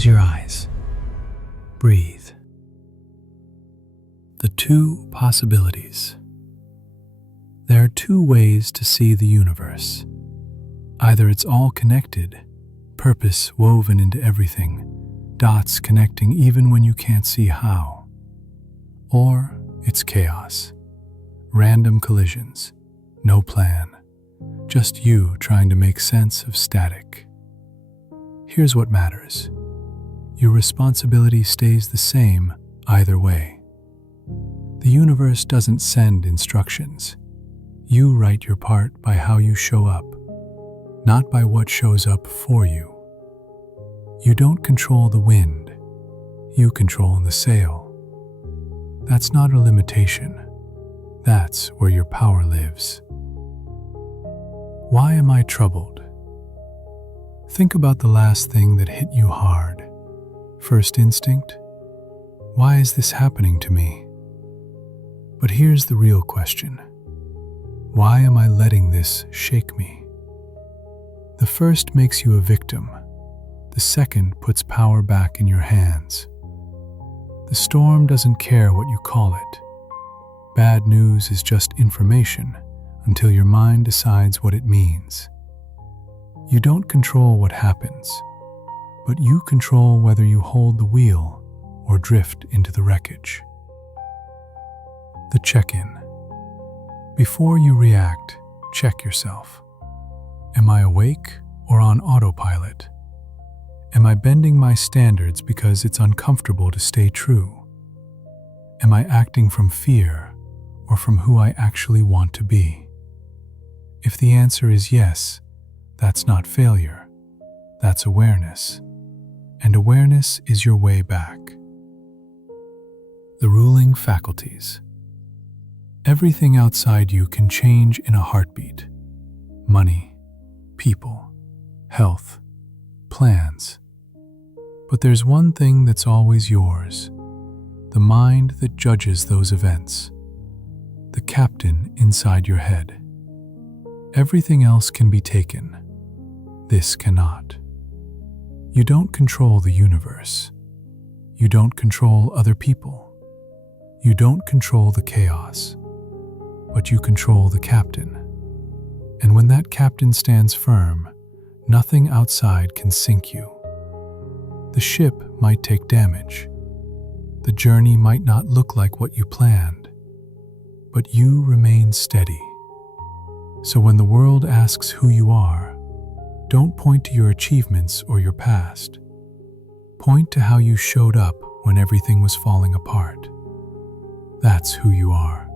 Close your eyes. Breathe. The two possibilities. There are two ways to see the universe. Either it's all connected, purpose woven into everything, dots connecting even when you can't see how. Or it's chaos, random collisions, no plan, just you trying to make sense of static. Here's what matters. Your responsibility stays the same either way. The universe doesn't send instructions. You write your part by how you show up, not by what shows up for you. You don't control the wind. You control the sail. That's not a limitation. That's where your power lives. Why am I troubled? Think about the last thing that hit you hard. First instinct? Why is this happening to me? But here's the real question. Why am I letting this shake me? The first makes you a victim. The second puts power back in your hands. The storm doesn't care what you call it. Bad news is just information until your mind decides what it means. You don't control what happens, but you control whether you hold the wheel or drift into the wreckage. The check-in. Before you react, check yourself. Am I awake or on autopilot? Am I bending my standards because it's uncomfortable to stay true? Am I acting from fear or from who I actually want to be? If the answer is yes, that's not failure. That's awareness. And awareness is your way back. The ruling faculties. Everything outside you can change in a heartbeat. Money, people, health, plans. But there's one thing that's always yours. The mind that judges those events. The captain inside your head. Everything else can be taken. This cannot. You don't control the universe. You don't control other people. You don't control the chaos. But you control the captain. And when that captain stands firm, nothing outside can sink you. The ship might take damage. The journey might not look like what you planned. But you remain steady. So when the world asks who you are, don't point to your achievements or your past. Point to how you showed up when everything was falling apart. That's who you are.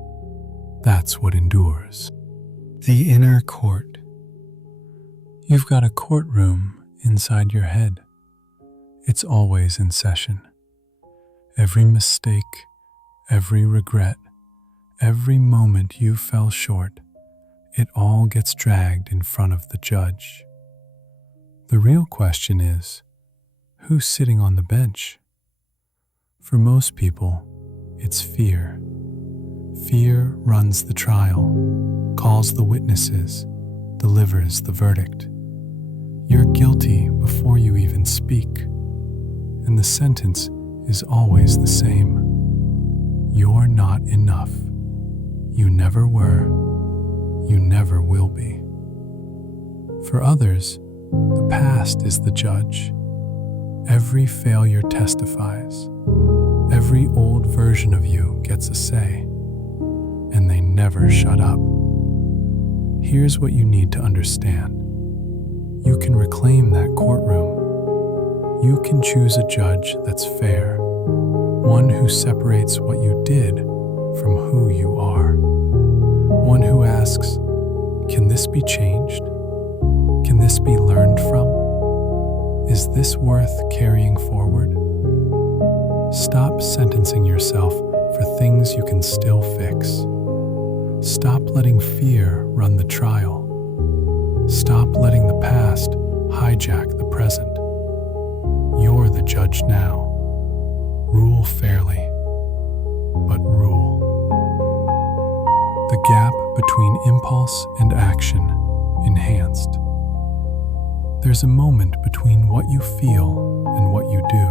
That's what endures. The inner court. You've got a courtroom inside your head. It's always in session. Every mistake, every regret, every moment you fell short, it all gets dragged in front of the judge. The real question is, who's sitting on the bench? For most people, it's fear. Fear runs the trial, calls the witnesses, delivers the verdict. You're guilty before you even speak, and the sentence is always the same. You're not enough. You never were. You never will be. For others, the past is the judge. Every failure testifies. Every old version of you gets a say, and they never shut up. Here's what you need to understand. You can reclaim that courtroom. You can choose a judge that's fair, one who separates what you did from who you are, one who asks, can this be changed? Can this be learned from? Is this worth carrying forward? Stop sentencing yourself for things you can still fix. Stop letting fear run the trial. Stop letting the past hijack the present. You're the judge now. Rule fairly, but rule. The gap between impulse and action enhanced. There's a moment between what you feel and what you do.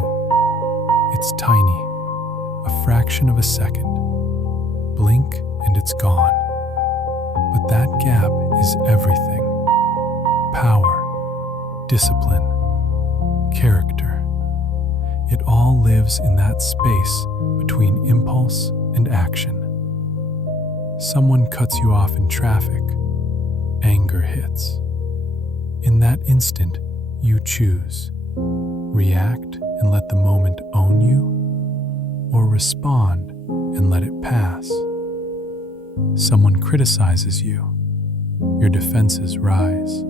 It's tiny, a fraction of a second. Blink and it's gone. But that gap is everything. Power, discipline, character. It all lives in that space between impulse and action. Someone cuts you off in traffic. Anger hits. In that instant, you choose. React and let the moment own you, or respond and let it pass. Someone criticizes you. Your defenses rise.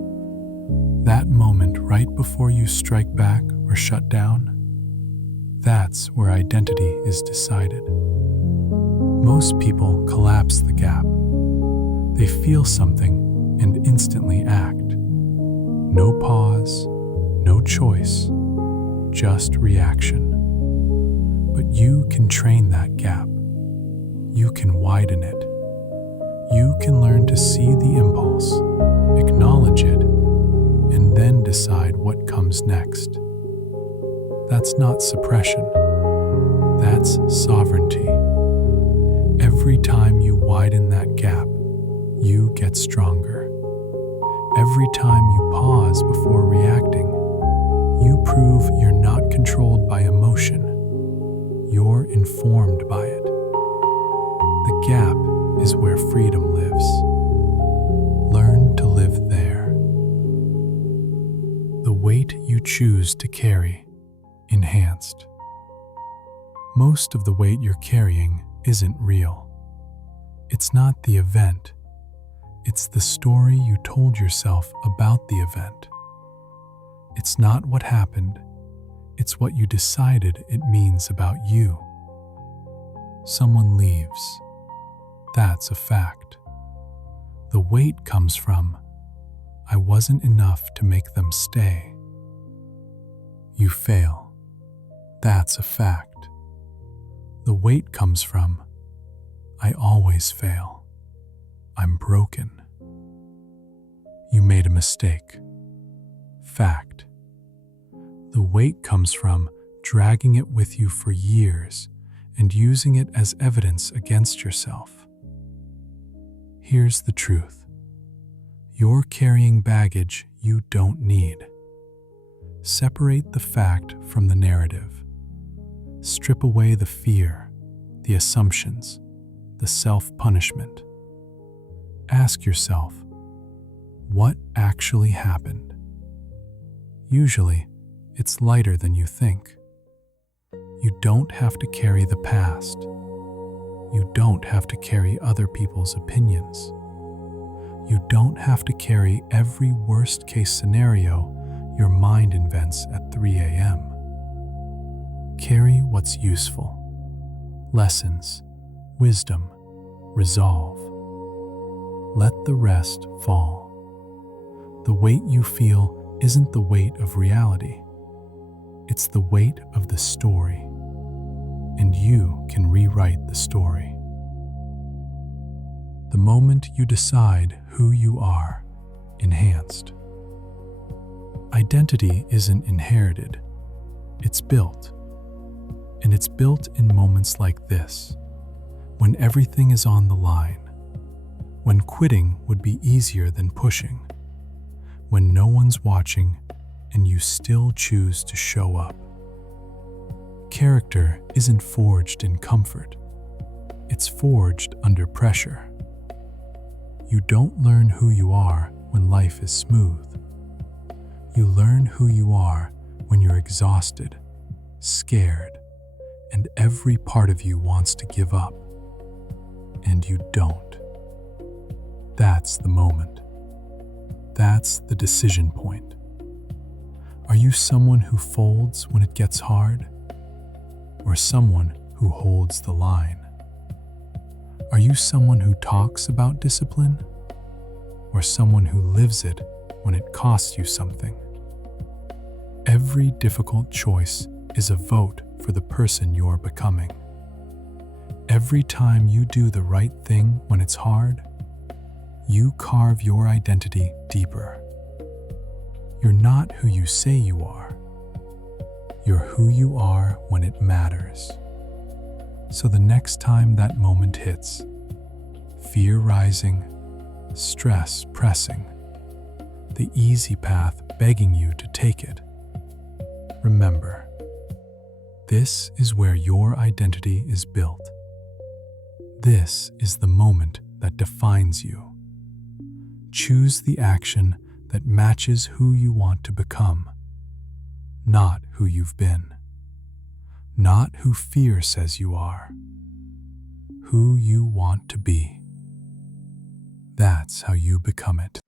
That moment right before you strike back or shut down, that's where identity is decided. Most people collapse the gap. They feel something and instantly act. No pause, no choice, just reaction. But you can train that gap. You can widen it. You can learn to see the impulse, acknowledge it, and then decide what comes next. That's not suppression. That's sovereignty. Every time you widen that gap, you get stronger. Every time you pause before reacting, you prove you're not controlled by emotion. You're informed by it. The gap is where freedom lives. Learn to live there. The weight you choose to carry, enhanced. Most of the weight you're carrying isn't real. It's not the event. It's the story you told yourself about the event. It's not what happened. It's what you decided it means about you. Someone leaves. That's a fact. The weight comes from, I wasn't enough to make them stay. You fail. That's a fact. The weight comes from, I always fail. I'm broken. You made a mistake. Fact. The weight comes from dragging it with you for years and using it as evidence against yourself. Here's the truth. You're carrying baggage you don't need. Separate the fact from the narrative. Strip away the fear, the assumptions, the self-punishment. Ask yourself, what actually happened? Usually, it's lighter than you think. You don't have to carry the past. You don't have to carry other people's opinions. You don't have to carry every worst-case scenario your mind invents at 3 a.m. Carry what's useful. Lessons, wisdom, resolve. Let the rest fall. The weight you feel isn't the weight of reality. It's the weight of the story. And you can rewrite the story. The moment you decide who you are, enhanced. Identity isn't inherited. It's built. And it's built in moments like this, when everything is on the line. When quitting would be easier than pushing, when no one's watching and you still choose to show up. Character isn't forged in comfort. It's forged under pressure. You don't learn who you are when life is smooth. You learn who you are when you're exhausted, scared, and every part of you wants to give up. And you don't. That's the moment. That's the decision point. Are you someone who folds when it gets hard? Or someone who holds the line? Are you someone who talks about discipline? Or someone who lives it when it costs you something? Every difficult choice is a vote for the person you're becoming. Every time you do the right thing when it's hard, you carve your identity deeper. You're not who you say you are. You're who you are when it matters. So the next time that moment hits, fear rising, stress pressing, the easy path begging you to take it, remember, this is where your identity is built. This is the moment that defines you. Choose the action that matches who you want to become, not who you've been, not who fear says you are, who you want to be. That's how you become it.